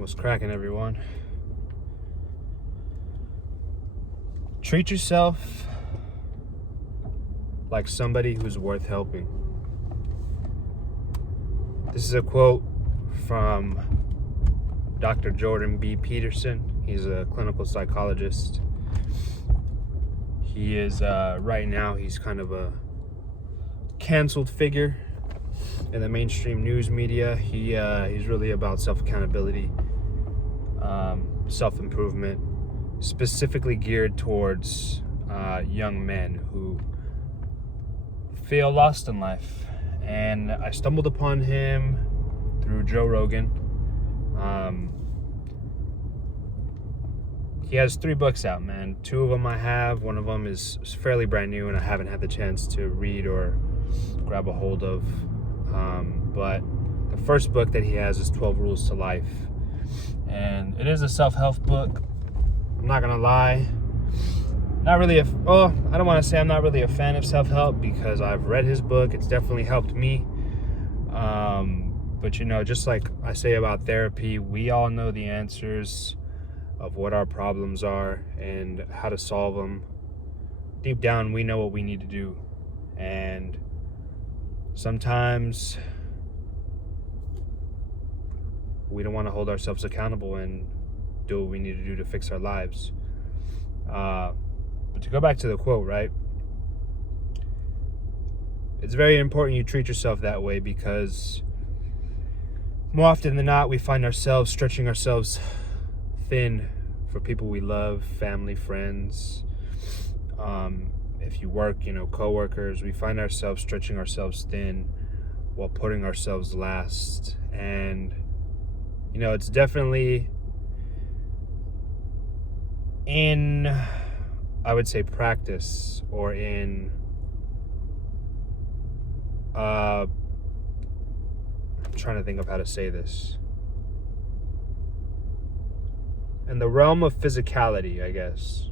What's cracking, everyone? Treat yourself like somebody who's worth helping. This is a quote from Dr. Jordan B. Peterson. He's a clinical psychologist. He is, right now, he's kind of a canceled figure in the mainstream news media. He's really about self-accountability, self-improvement, specifically geared towards young men who feel lost in life. And I stumbled upon him through Joe Rogan. He has 3 books out, man. 2 of them I have. One of them is fairly brand new and I haven't had the chance to read or grab a hold of. But the first book that he has is 12 Rules to Life. And it is a self-help book. I'm not gonna lie. I don't want to say I'm not really a fan of self-help because I've read his book. It's definitely helped me. But just like I say about therapy, we all know the answers of what our problems are and how to solve them. Deep down, we know what we need to do. And sometimes we don't want to hold ourselves accountable and do what we need to do to fix our lives. But to go back to the quote, right? It's very important you treat yourself that way because more often than not, we find ourselves stretching ourselves thin for people we love, family, friends. If you work, coworkers, we find ourselves stretching ourselves thin while putting ourselves last. And, it's definitely in, I would say, practice or in I'm trying to think of how to say this. In the realm of physicality, I guess,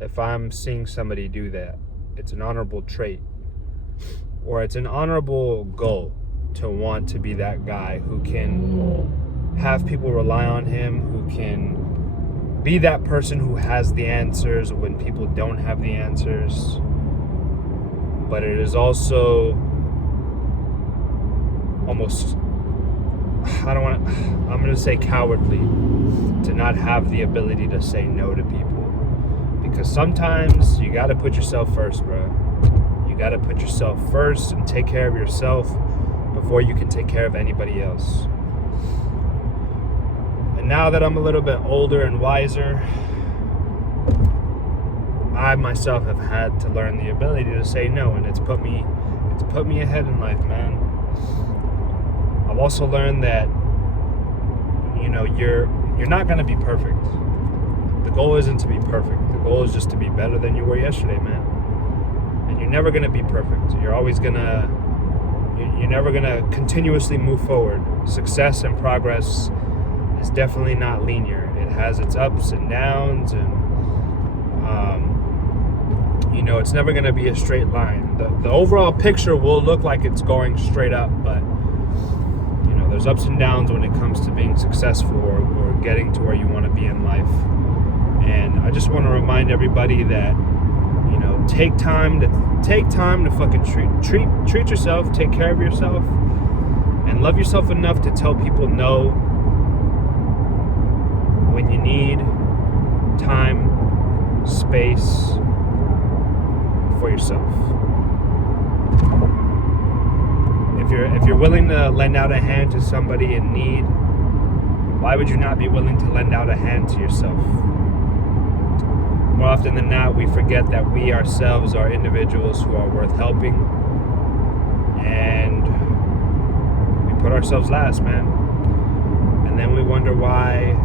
if I'm seeing somebody do that, it's an honorable trait, or it's an honorable goal to want to be that guy who can have people rely on him, who can be that person who has the answers when people don't have the answers. But it is also almost, I'm going to say cowardly to not have the ability to say no to people. Because sometimes you got to put yourself first, bro. You got to put yourself first and take care of yourself before you can take care of anybody else. And now that I'm a little bit older and wiser, I myself have had to learn the ability to say no, and it's put me ahead in life, man. I've also learned that you're not going to be perfect. The goal isn't to be perfect. The goal is just to be better than you were yesterday, man. And you're never going to be perfect. You're never going to continuously move forward. Success and progress is definitely not linear. It has its ups and downs, and it's never going to be a straight line. The overall picture will look like it's going straight up, but there's ups and downs when it comes to being successful or getting to where you want to be in life. And I just want to remind everybody that take time to fucking treat yourself, take care of yourself, and love yourself enough to tell people no when you need time, space for yourself. If you're willing to lend out a hand to somebody in need, why would you not be willing to lend out a hand to yourself? More often than not, we forget that we ourselves are individuals who are worth helping, and we put ourselves last, man. And then we wonder why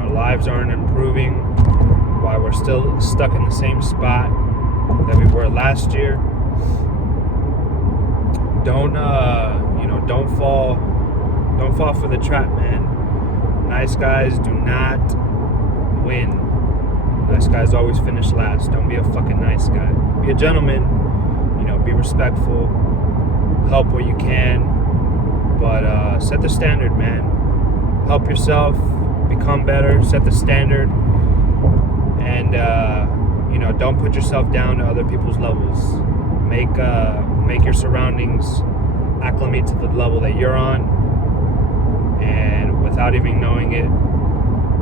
our lives aren't improving, why we're still stuck in the same spot that we were last year. Don't fall for the trap, man. Nice guys do not win. Nice guys always finish last. Don't be a fucking nice guy. Be a gentleman. Be respectful. Help where you can. But set the standard, man. help yourself become better, set the standard, and don't put yourself down to other people's levels. Make your surroundings acclimate to the level that you're on, and without even knowing it,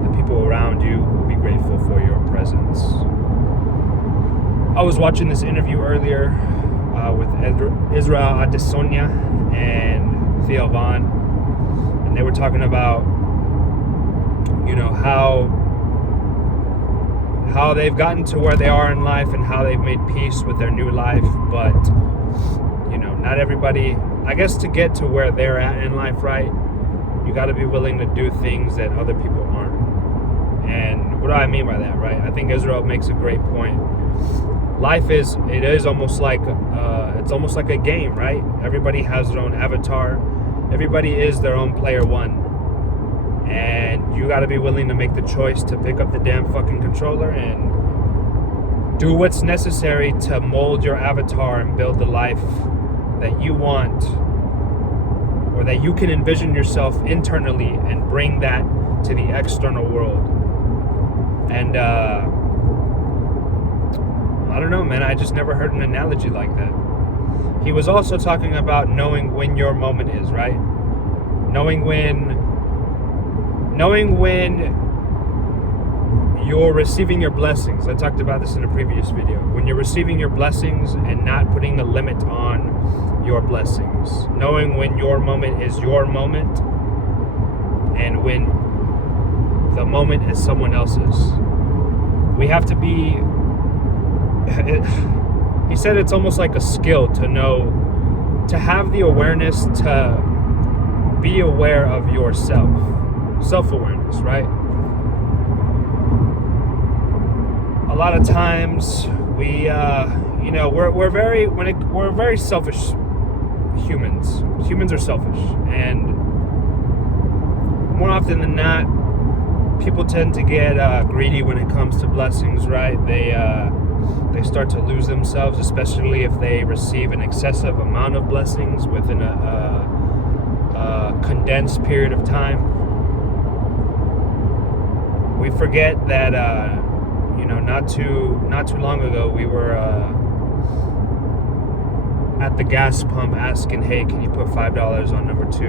the people around you will be grateful for your presence. I was watching this interview earlier with Israel Adesanya and Theo Vaughn, and they were talking about how they've gotten to where they are in life and how they've made peace with their new life. But not everybody, I guess, to get to where they're at in life, right, you got to be willing to do things that other people aren't. And what do I mean by that, right? I think Israel makes a great point. Life is almost like it's almost like a game, right? Everybody has their own avatar. Everybody is their own player one. And you got to be willing to make the choice to pick up the damn fucking controller and do what's necessary to mold your avatar and build the life that you want, or that you can envision yourself internally, and bring that to the external world. And I don't know, man, I just never heard an analogy like that. He was also talking about knowing when your moment is, right? Knowing when you're receiving your blessings. I talked about this in a previous video. When you're receiving your blessings and not putting a limit on your blessings. Knowing when your moment is your moment and when the moment is someone else's. We have to be... He said it's almost like a skill to know, to have the awareness to be aware of yourself. Self-awareness, right? A lot of times we're very selfish humans. Humans are selfish, and more often than not, people tend to get greedy when it comes to blessings, right? They start to lose themselves, especially if they receive an excessive amount of blessings within a condensed period of time. We forget that not too long ago we were at the gas pump asking, hey, can you put $5 on number 2?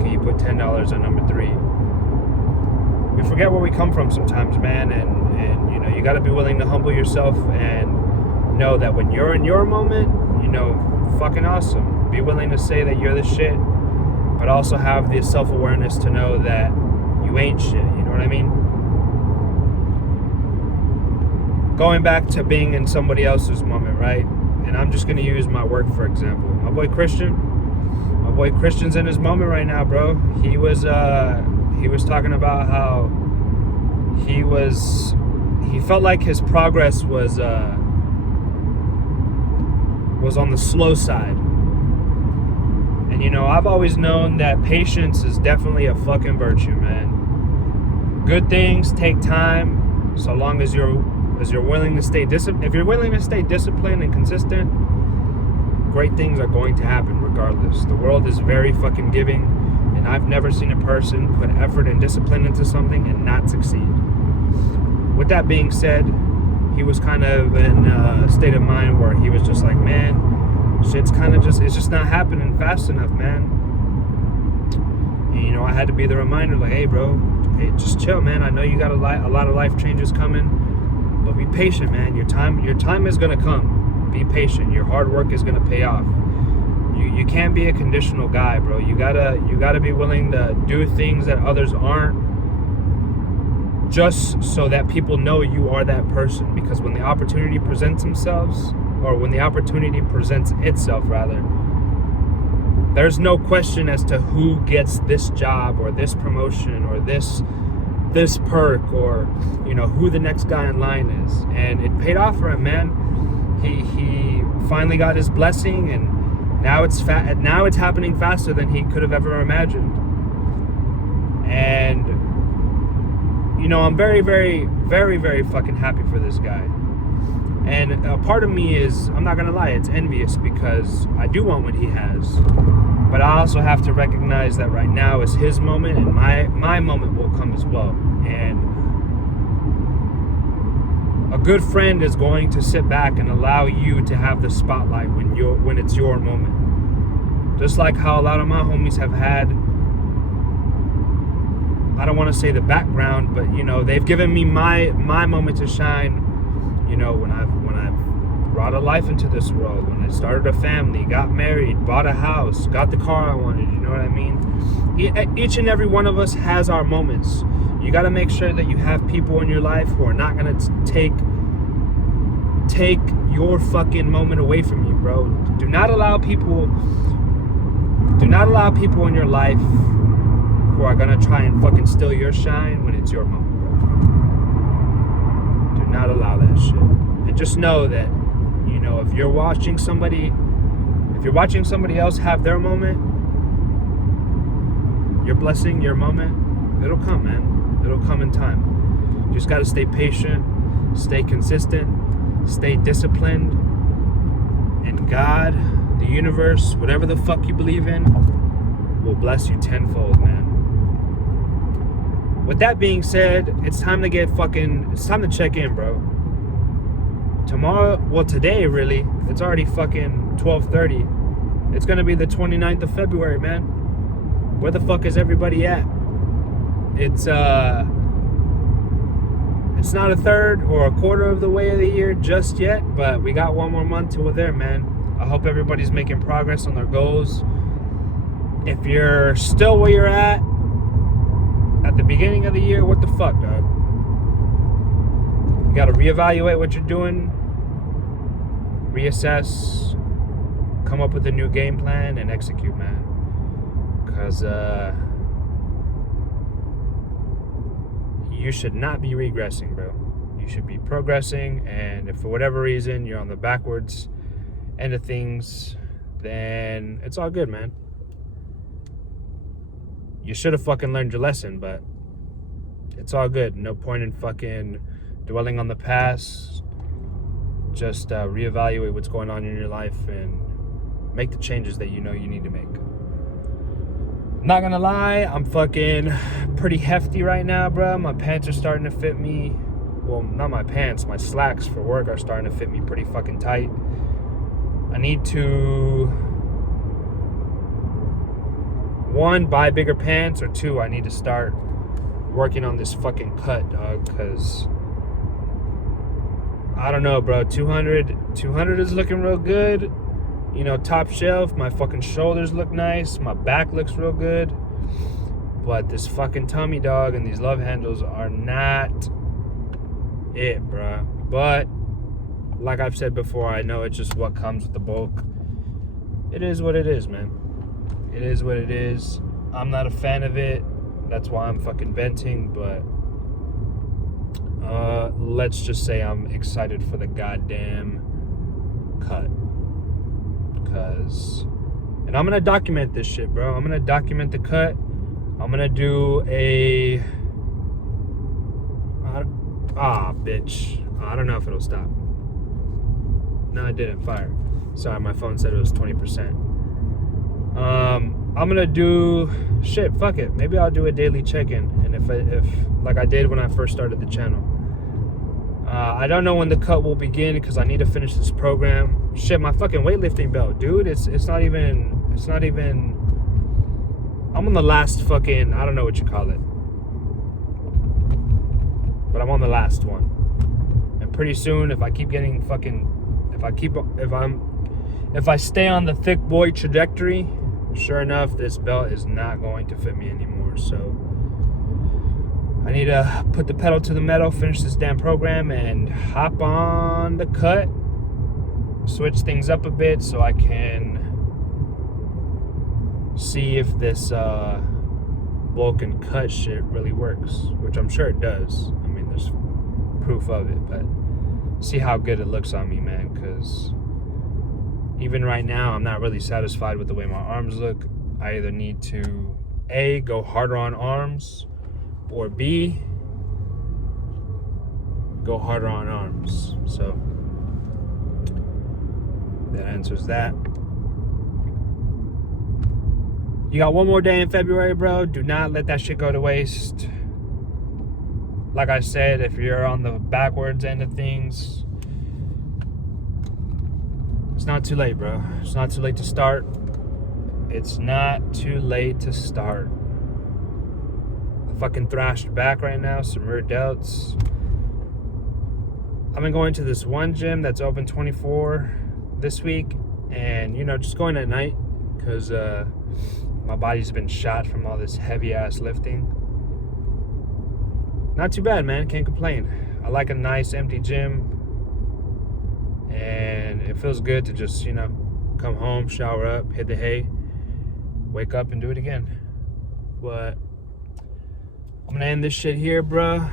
Can you put $10 on number 3? We forget where we come from sometimes, man, and you got to be willing to humble yourself and know that when you're in your moment, fucking awesome. Be willing to say that you're the shit, but also have the self-awareness to know that you ain't shit, you know what I mean? Going back to being in somebody else's moment, right? And I'm just going to use my work for example. My boy Christian's in his moment right now, bro. He was talking about how he felt like his progress was on the slow side. And I've always known that patience is definitely a fucking virtue, man. Good things take time, so long as you're willing to stay disciplined. If you're willing to stay disciplined and consistent, great things are going to happen regardless. The world is very fucking giving, and I've never seen a person put effort and discipline into something and not succeed. With that being said, he was kind of in a state of mind where he was just like, man, shit's kind of it's just not happening fast enough, man. And, I had to be the reminder, like, hey, bro, hey, just chill, man. I know you got a lot of life changes coming, but be patient, man. Your time is gonna come. Be patient. Your hard work is gonna pay off. You can't be a conditional guy, bro. You gotta be willing to do things that others aren't, just so that people know you are that person. Because when the opportunity presents itself, rather, there's no question as to who gets this job or this promotion or this perk, or who the next guy in line is. And it paid off for him, man. He finally got his blessing, and now it's happening faster than he could have ever imagined. And I'm very, very, very, very fucking happy for this guy. And a part of me is, I'm not gonna lie, it's envious, because I do want what he has, But I also have to recognize that right now is his moment, and my moment will come as well. And a good friend is going to sit back and allow you to have the spotlight when it's your moment. Just like how a lot of my homies have had, I don't want to say the background, but they've given me my moment to shine. When I've brought a life into this world, when I started a family, got married, bought a house, got the car I wanted, you know what I mean? Each and every one of us has our moments. You got to make sure that you have people in your life who are not going to take your fucking moment away from you, bro. Do not allow people in your life who are going to try and fucking steal your shine when it's your moment, bro. Do not allow that shit. And just know that if you're watching somebody else have their moment, your blessing, your moment, it'll come, man. It'll come in time. You just got to stay patient, stay consistent, stay disciplined, and God, the universe, whatever the fuck you believe in, will bless you tenfold, man. With that being said, it's time to check in, bro. Today really, it's already fucking 12:30. It's gonna be the 29th of February, man. Where the fuck is everybody at? It's not a third or a quarter of the way of the year just yet, but we got one more month till we're there, man. I hope everybody's making progress on their goals. If you're still where you're at the beginning of the year, what the fuck, dog? You gotta reevaluate what you're doing, reassess, come up with a new game plan, and execute, man. Because you should not be regressing, bro. You should be progressing, and if for whatever reason you're on the backwards end of things, then it's all good, man. You should have fucking learned your lesson, but it's all good. No point in fucking dwelling on the past. Just reevaluate what's going on in your life and make the changes that you need to make. Not gonna lie, I'm fucking pretty hefty right now, bro. My pants are starting to fit me. Well, not my pants, my slacks for work are starting to fit me pretty fucking tight. I need to, one, buy bigger pants, or two, I need to start working on this fucking cut, dog, because I don't know, bro. 200 is looking real good. Top shelf. My fucking shoulders look nice. My back looks real good. But this fucking tummy, dog, and these love handles are not it, bro. But like I've said before, I know it's just what comes with the bulk. It is what it is, man. It is what it is. I'm not a fan of it. That's why I'm fucking venting, but let's just say I'm excited for the goddamn cut. And I'm gonna document this shit, bro. I'm gonna document the cut. I'm gonna do a bitch. I don't know if it'll stop. No, it didn't. Fire. Sorry, my phone said it was 20%. I'm gonna do shit. Fuck it. Maybe I'll do a daily check-in, and if like I did when I first started the channel. I don't know when the cut will begin because I need to finish this program. Shit, my fucking weightlifting belt, dude. It's not even. I'm on the last fucking. I don't know what you call it, but I'm on the last one. And pretty soon, if I keep getting fucking, if I stay on the thick boy trajectory, sure enough, this belt is not going to fit me anymore. So I need to put the pedal to the metal, finish this damn program, and hop on the cut, switch things up a bit so I can see if this bulk and cut shit really works, which I'm sure it does. I mean, there's proof of it, but see how good it looks on me, man, because even right now, I'm not really satisfied with the way my arms look. I either need to, A, go harder on arms, or B, go harder on arms. So that answers that. You got one more day in February, bro. Do not let that shit go to waste. Like I said, if you're on the backwards end of things, it's not too late, bro. It's not too late to start. It's not too late to start. I fucking thrashed back right now, some rear delts. I've been going to this one gym that's open 24 this week, and you know, just going at night because my body's been shot from all this heavy ass lifting. Not too bad, man. Can't complain. I like a nice empty gym, and it feels good to just, you know, come home, shower up, hit the hay, wake up and do it again. But I'm gonna end this shit here, bruh.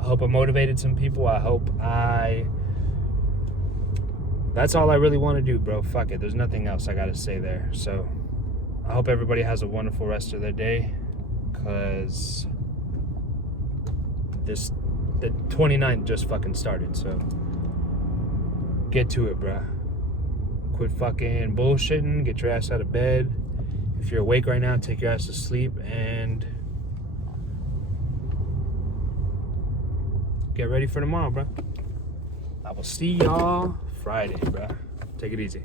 I hope I motivated some people. That's all I really want to do, bro. Fuck it. There's nothing else I gotta say there. So I hope everybody has a wonderful rest of their day, because the 29th just fucking started. So get to it, bruh. Quit fucking bullshitting. Get your ass out of bed. If you're awake right now, take your ass to sleep and get ready for tomorrow, bro. I will see y'all Friday, bro. Take it easy.